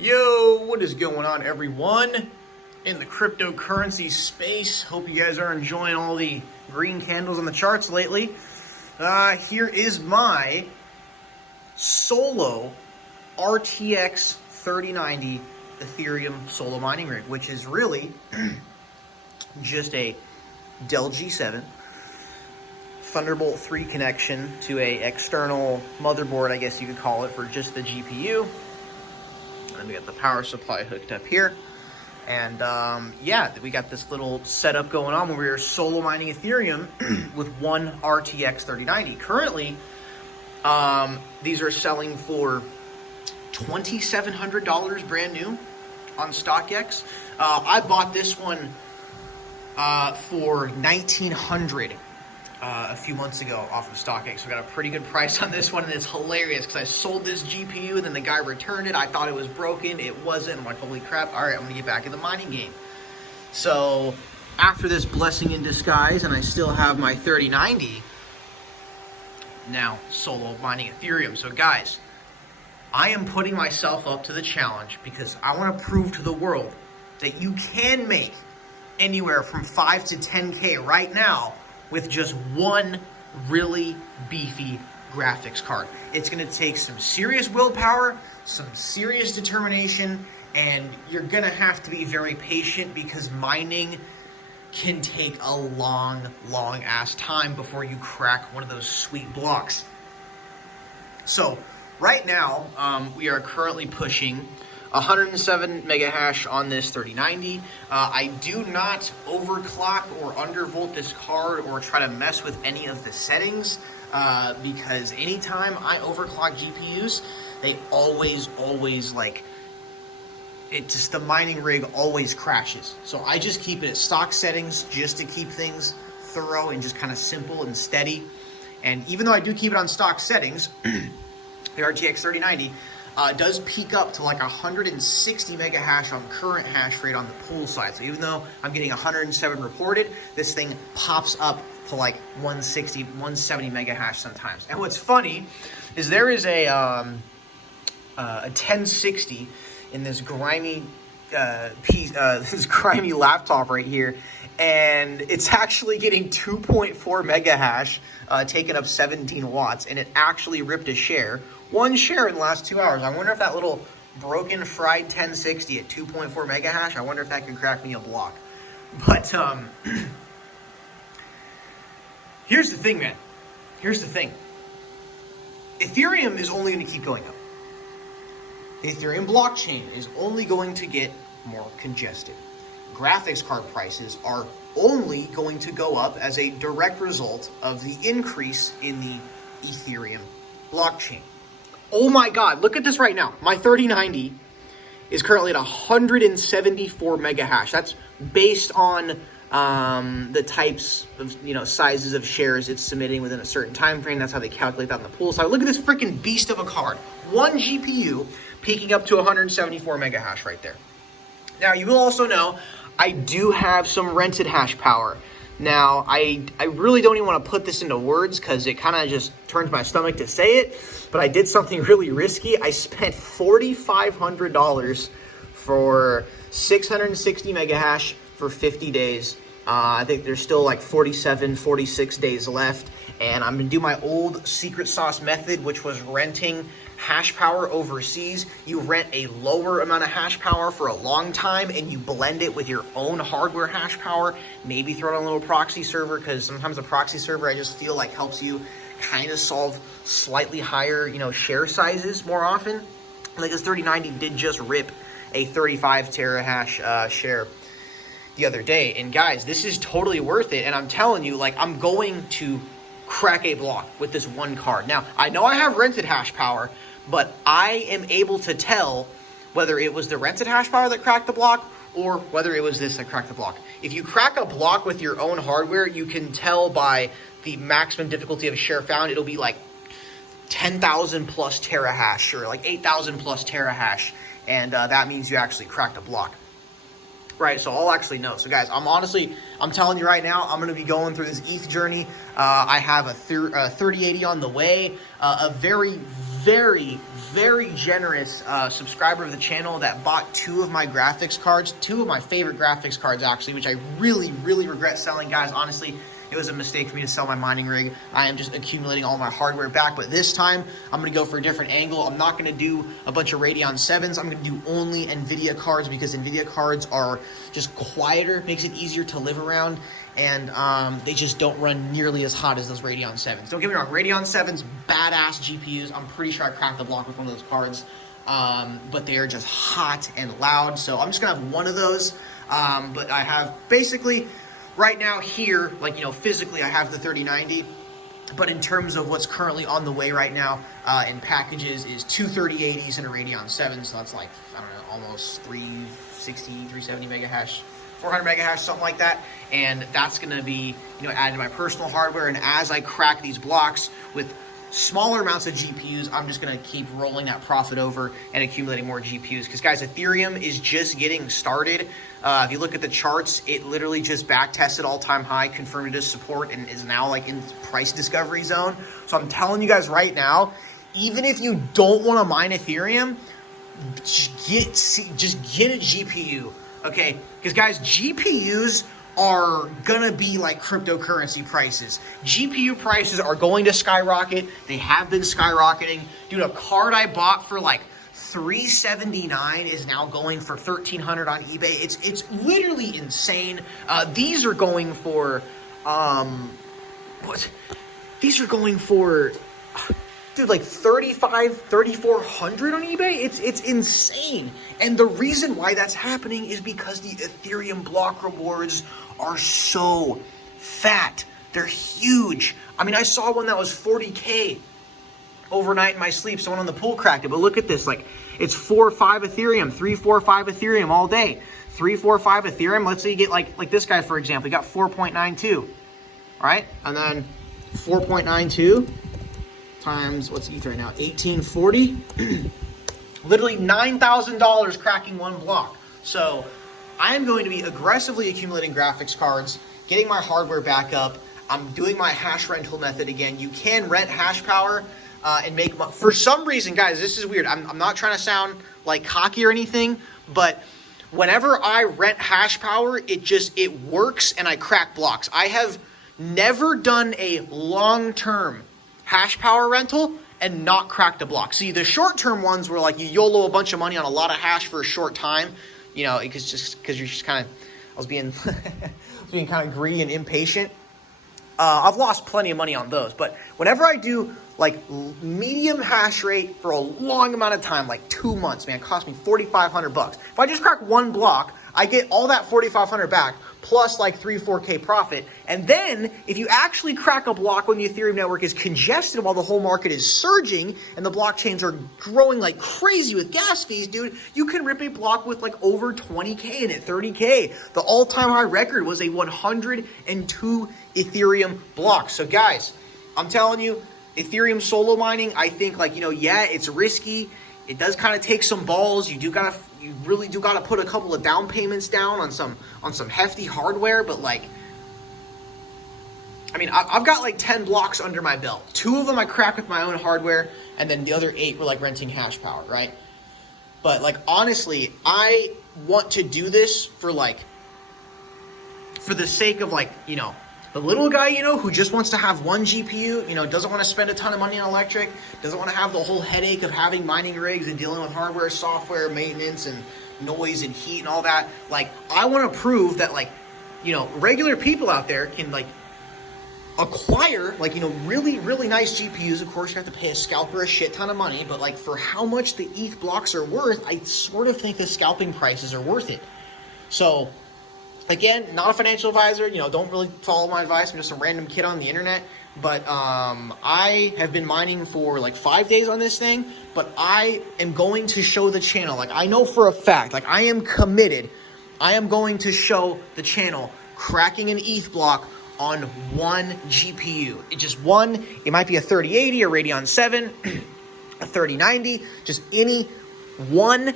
Yo, what is going on, everyone in the cryptocurrency space? Hope you guys are enjoying all the green candles on the charts lately. Here is my solo RTX 3090 Ethereum solo mining rig, which is really just a Dell G7 Thunderbolt 3 connection to a external motherboard, I guess you could call it, for just the GPU. And we got the power supply hooked up here. And yeah, we got this little setup going on where we're solo mining Ethereum with one RTX 3090. Currently, these are selling for $2,700 brand new on StockX. I bought this one for $1,900 a few months ago off of StockX. So I got a pretty good price on this one, and it's hilarious because I sold this GPU and then the guy returned it. I thought it was broken. It wasn't. I'm like, holy crap. All right, I'm going to get back in the mining game. So after this blessing in disguise, and I still have my 3090, now solo mining Ethereum. So guys, I am putting myself up to the challenge because I want to prove to the world that you can make anywhere from 5 to 10K right now with just one really beefy graphics card. It's gonna take some serious willpower, some serious determination, and you're gonna have to be very patient because mining can take a long ass time before you crack one of those sweet blocks. So right now, we are currently pushing 107 mega hash on this 3090. I do not overclock or undervolt this card or try to mess with any of the settings because anytime I overclock GPUs, they always like, it just, the mining rig always crashes. So I just keep it at stock settings just to keep things thorough and just kind of simple and steady. And even though I do keep it on stock settings, the RTX 3090 does peak up to like 160 mega hash on current hash rate on the pool side. So even though I'm getting 107 reported, this thing pops up to like 160, 170 mega hash sometimes. And what's funny is there is a 1060 in this grimy this grimy laptop right here, and it's actually getting 2.4 mega hash, taking up 17 watts, and it actually ripped a share. One share in the last 2 hours. I wonder if that little broken fried 1060 at 2.4 mega hash, I wonder if that could crack me a block. But here's the thing, man. Here's the thing. Ethereum is only going to keep going up. The Ethereum blockchain is only going to get more congested. Graphics card prices are only going to go up as a direct result of the increase in the Ethereum blockchain. Oh my God, look at this right now. My 3090 is currently at 174 mega hash. That's based on the types of, sizes of shares it's submitting within a certain time frame. That's how they calculate that on the pool side. Look at this freaking beast of a card. One GPU peaking up to 174 mega hash right there. Now, you will also know I do have some rented hash power. Now, I really don't even want to put this into words because it kind of just turns my stomach to say it, but I did something really risky. I spent $4,500 for 660 mega hash for 50 days. I think there's still like 47, 46 days left, and I'm going to do my old secret sauce method, which was renting hash power overseas. You rent a lower amount of hash power for a long time and you blend it with your own hardware hash power. Maybe throw in a little proxy server, because sometimes a proxy server I just feel like helps you kind of solve slightly higher, share sizes more often. Like this 3090 did just rip a 35 terahash share the other day. And guys, this is totally worth it. And I'm telling you, like, I'm going to crack a block with this one card. Now, I know I have rented hash power, but I am able to tell whether it was the rented hash power that cracked the block or whether it was this that cracked the block. If you crack a block with your own hardware, you can tell by the maximum difficulty of a share found. It'll be like 10,000 plus terahash or like 8,000 plus terahash. And that means you actually cracked a block. Right, so I'll actually know. So guys, I'm telling you right now, I'm going to be going through this ETH journey. I have a 3080 on the way, a very, very, very generous subscriber of the channel that bought two of my graphics cards, two of my favorite graphics cards actually, which I really, really regret selling, guys. Honestly, it was a mistake for me to sell my mining rig. I am just accumulating all my hardware back, but this time I'm gonna go for a different angle. I'm not gonna do a bunch of Radeon 7s. I'm gonna do only NVIDIA cards because NVIDIA cards are just quieter, makes it easier to live around, and they just don't run nearly as hot as those Radeon 7s. Don't get me wrong, Radeon 7s, badass GPUs. I'm pretty sure I cracked the block with one of those cards, but they are just hot and loud, so I'm just gonna have one of those, but I have basically, right now here, like, you know, physically I have the 3090, but in terms of what's currently on the way right now in packages is two 3080s and a Radeon 7, so that's like, I don't know, almost 360, 370 mega hash, 400 mega hash, something like that, and that's going to be, you know, added to my personal hardware, and as I crack these blocks with smaller amounts of GPUs, I'm just going to keep rolling that profit over and accumulating more GPUs. Because, guys, Ethereum is just getting started. If you look at the charts, it literally just back tested all-time high, confirmed it as support, and is now like in price discovery zone. So I'm telling you guys right now, even if you don't want to mine Ethereum, just get a GPU, okay? Because, guys, GPUs are gonna be like cryptocurrency prices. GPU prices are going to skyrocket. They have been skyrocketing. Dude, a card I bought for like $379 is now going for $1,300 on eBay. It's literally insane. These are going for what? These are going for, dude, like $3,400 on eBay. It's insane. And the reason why that's happening is because the Ethereum block rewards are so fat. They're huge. I mean, I saw one that was 40K overnight in my sleep. Someone on the pool cracked it. But look at this. Like, it's 4 or 5 Ethereum, 3, 4, 5 Ethereum all day. 3, 4, 5 Ethereum. Let's say you get like this guy, for example. He got 4.92. Right? And then 4.92 times, what's ETH right now? 1840. Literally $9,000 cracking one block. So I am going to be aggressively accumulating graphics cards, getting my hardware back up. I'm doing my hash rental method again. You can rent hash power and make money. For some reason, guys, this is weird. I'm not trying to sound like cocky or anything, but whenever I rent hash power, it works and I crack blocks. I have never done a long-term hash power rental and not cracked a block. See, the short-term ones were like you YOLO a bunch of money on a lot of hash for a short time, you know, because you're just kind of, I was being kind of greedy and impatient. I've lost plenty of money on those, but whenever I do like medium hash rate for a long amount of time, like 2 months, man, it cost me $4,500. If I just crack one block, I get all that $4,500 back, plus like 3-4K profit. And then if you actually crack a block when the Ethereum network is congested while the whole market is surging and the blockchains are growing like crazy with gas fees, dude, you can rip a block with like over 20K in it, 30K. The all-time high record was a 102 Ethereum block. So guys, I'm telling you, Ethereum solo mining, I think, like, you know, yeah, it's risky. It does kind of take some balls. You really do gotta put a couple of down payments down on some hefty hardware. But like, I mean, I've got like 10 blocks under my belt. 2 of them I cracked with my own hardware, and then the other 8 were like renting hash power, right? But like, honestly, I want to do this for the sake of, like, you know, the little guy, you know, who just wants to have one GPU, you know, doesn't want to spend a ton of money on electric, doesn't want to have the whole headache of having mining rigs and dealing with hardware, software, maintenance, and noise and heat and all that. Like, I want to prove that, like, you know, regular people out there can, like, acquire, like, you know, really, really nice GPUs. Of course, you have to pay a scalper a shit ton of money, but, like, for how much the ETH blocks are worth, I sort of think the scalping prices are worth it. So, again, not a financial advisor, you know, don't really follow my advice. I'm just some random kid on the internet. But I have been mining for like 5 days on this thing, but I am going to show the channel. Like, I know for a fact, like, I am committed. I am going to show the channel cracking an ETH block on one GPU. It's just one. It might be a 3080, a Radeon 7, a 3090, just any one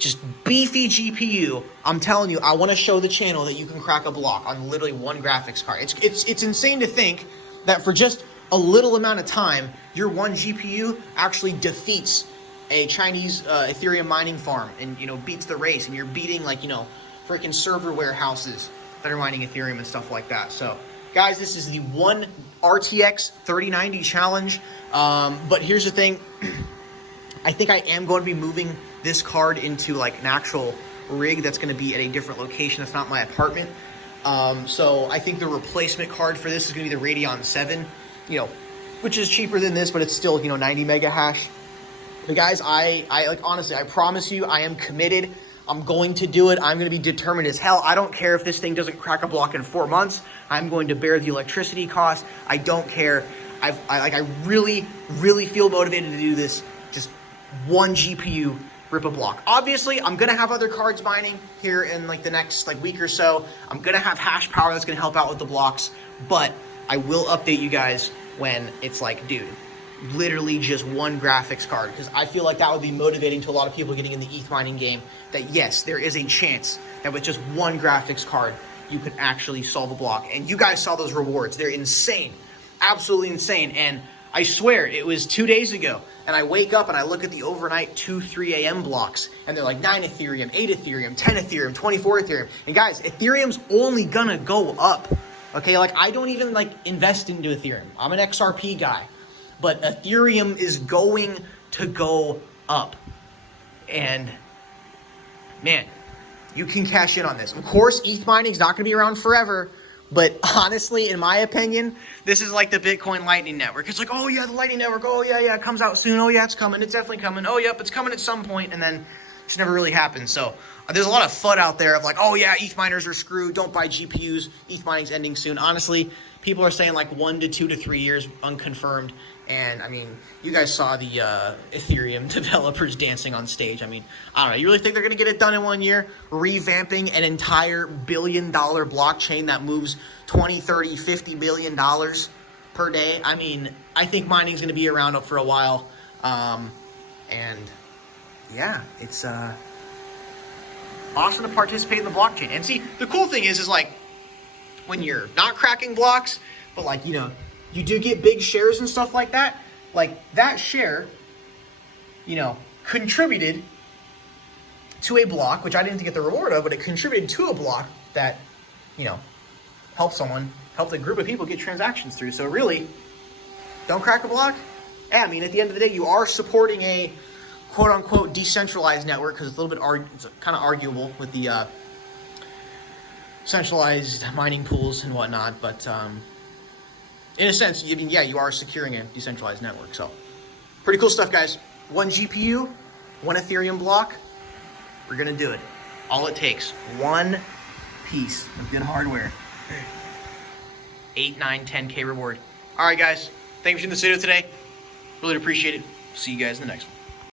just beefy GPU. I'm telling you, I want to show the channel that you can crack a block on literally one graphics card. It's insane to think that for just a little amount of time, your one GPU actually defeats a Chinese Ethereum mining farm and, you know, beats the race, and you're beating, like, you know, freaking server warehouses that are mining Ethereum and stuff like that. So guys, this is the one RTX 3090 challenge. But here's the thing. I think I am going to be moving this card into like an actual rig that's going to be at a different location. That's not my apartment. So I think the replacement card for this is going to be the Radeon 7, you know, which is cheaper than this, but it's still, you know, 90 mega hash. But guys, I like, honestly, I promise you, I am committed. I'm going to do it. I'm going to be determined as hell. I don't care if this thing doesn't crack a block in 4 months. I'm going to bear the electricity cost. I don't care. I really, really feel motivated to do this. Just one GPU, rip a block. Obviously, I'm going to have other cards mining here in like the next like week or so. I'm going to have hash power that's going to help out with the blocks. But I will update you guys when it's like, dude, literally just one graphics card, because I feel like that would be motivating to a lot of people getting in the ETH mining game, that yes, there is a chance that with just one graphics card you could actually solve a block. And you guys saw those rewards. They're insane, absolutely insane. And I swear it was 2 days ago, and I wake up and I look at the overnight 2-3 a.m. blocks, and they're like 9 Ethereum, 8 Ethereum, 10 Ethereum, 24 Ethereum. And guys, Ethereum's only gonna go up. Okay, like I don't even like invest into Ethereum. I'm an XRP guy. But Ethereum is going to go up. And, man, you can cash in on this. Of course, ETH mining is not going to be around forever. But honestly, in my opinion, this is like the Bitcoin Lightning Network. It's like, oh, yeah, the Lightning Network. Oh, yeah, it comes out soon. Oh, yeah, it's coming. It's definitely coming. Oh, yep, it's coming at some point. And then it just never really happens. So there's a lot of FUD out there of like, oh, yeah, ETH miners are screwed. Don't buy GPUs. ETH mining's ending soon. Honestly, people are saying like 1 to 2 to 3 years unconfirmed. And, I mean, you guys saw the Ethereum developers dancing on stage. I mean, I don't know. You really think they're going to get it done in 1 year? Revamping an entire billion-dollar blockchain that moves 20, 30, 50 billion dollars per day? I mean, I think mining's going to be around for a while. And, yeah, it's awesome to participate in the blockchain. And see, the cool thing is like, when you're not cracking blocks, but like, you know, you do get big shares and stuff like that. Like that share, you know, contributed to a block, which I didn't get the reward of, but it contributed to a block that, you know, helped a group of people get transactions through. So really, don't crack a block. Yeah, I mean, at the end of the day, you are supporting a quote unquote decentralized network, because it's a little bit it's kind of arguable with the centralized mining pools and whatnot, but in a sense, I mean, yeah, you are securing a decentralized network. So pretty cool stuff, guys. One GPU, one Ethereum block. We're going to do it. All it takes, one piece of good hardware. 8, 9, 10K reward. All right, guys. Thanks for watching this video today. Really appreciate it. See you guys in the next one.